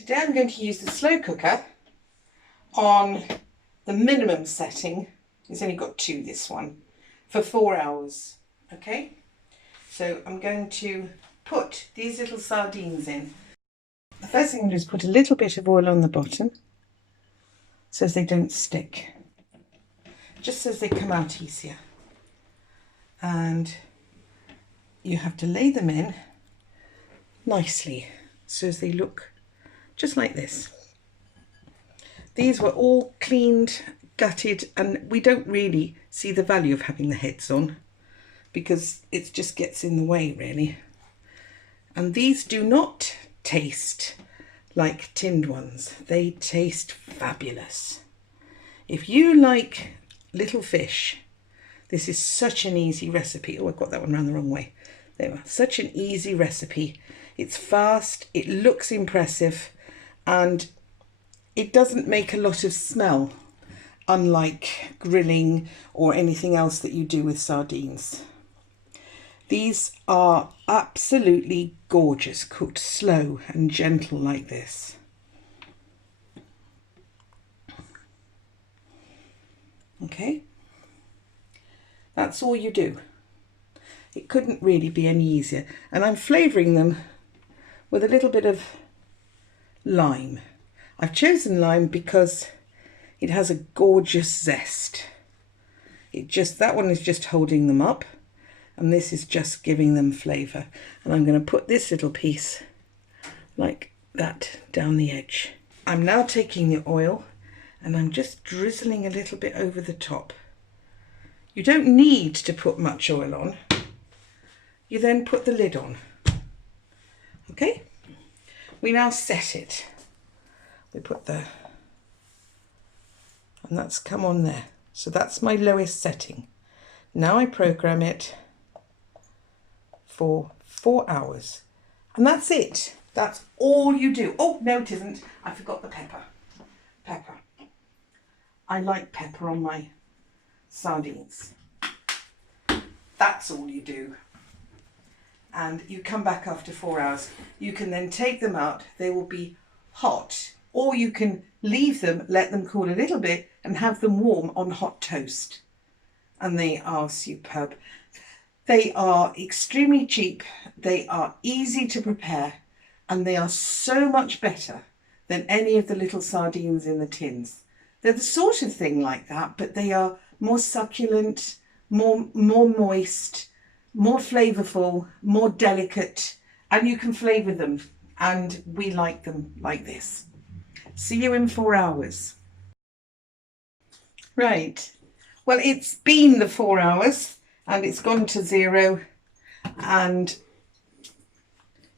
Today I'm going to use the slow cooker on the minimum setting. It's only got 2, this one, for 4 hours. Okay, so I'm going to put these little sardines in. The first thing I'm going to do is put a little bit of oil on the bottom so as they don't stick, just so as they come out easier. And you have to lay them in nicely so as they look just like this. These were all cleaned, gutted, and we don't really see the value of having the heads on because it just gets in the way, really. And these do not taste like tinned ones. They taste fabulous. If you like little fish, this is such an easy recipe. Oh, I got that one round the wrong way. There we are. Such an easy recipe. It's fast, it looks impressive, and it doesn't make a lot of smell, unlike grilling or anything else that you do with sardines. These are absolutely gorgeous, cooked slow and gentle like this. Okay, that's all you do. It couldn't really be any easier. And I'm flavouring them with a little bit of lime. I've chosen lime because it has a gorgeous zest. That one is just holding them up, and this is just giving them flavour. And I'm going to put this little piece like that down the edge. I'm now taking the oil and I'm just drizzling a little bit over the top. You don't need to put much oil on. You then put the lid on. Okay, we now set it. We put and that's come on there. So that's my lowest setting. Now I program it for 4 hours. And that's it. That's all you do. Oh, no, it isn't. I forgot the pepper. Pepper. I like pepper on my sardines. That's all you do. And you come back after 4 hours. You can then take them out. They will be hot, or you can leave them, let them cool a little bit and have them warm on hot toast. And they are superb. They are extremely cheap. They are easy to prepare, and they are so much better than any of the little sardines in the tins. They're the sort of thing like that, but they are more succulent, more moist, more flavourful, more delicate, and you can flavour them, and we like them like this. See you in 4 hours. Right, well, it's been the 4 hours and it's gone to 0, and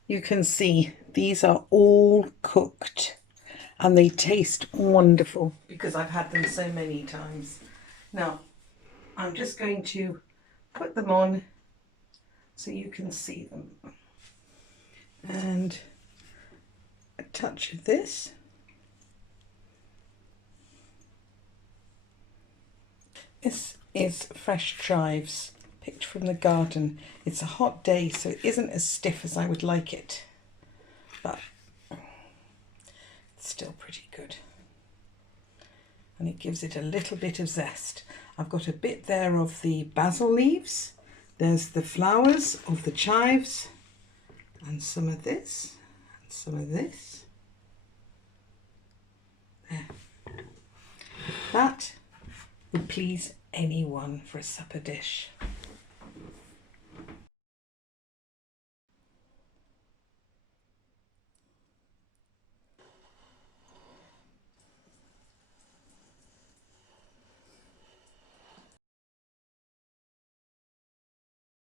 you can see these are all cooked and they taste wonderful because I've had them so many times. Now I'm just going to put them on so you can see them, and a touch of this. This is fresh chives picked from the garden. It's a hot day, so it isn't as stiff as I would like it, but it's still pretty good. And it gives it a little bit of zest. I've got a bit there of the basil leaves. There's the flowers of the chives, and some of this, and some of this. There. That would please anyone for a supper dish.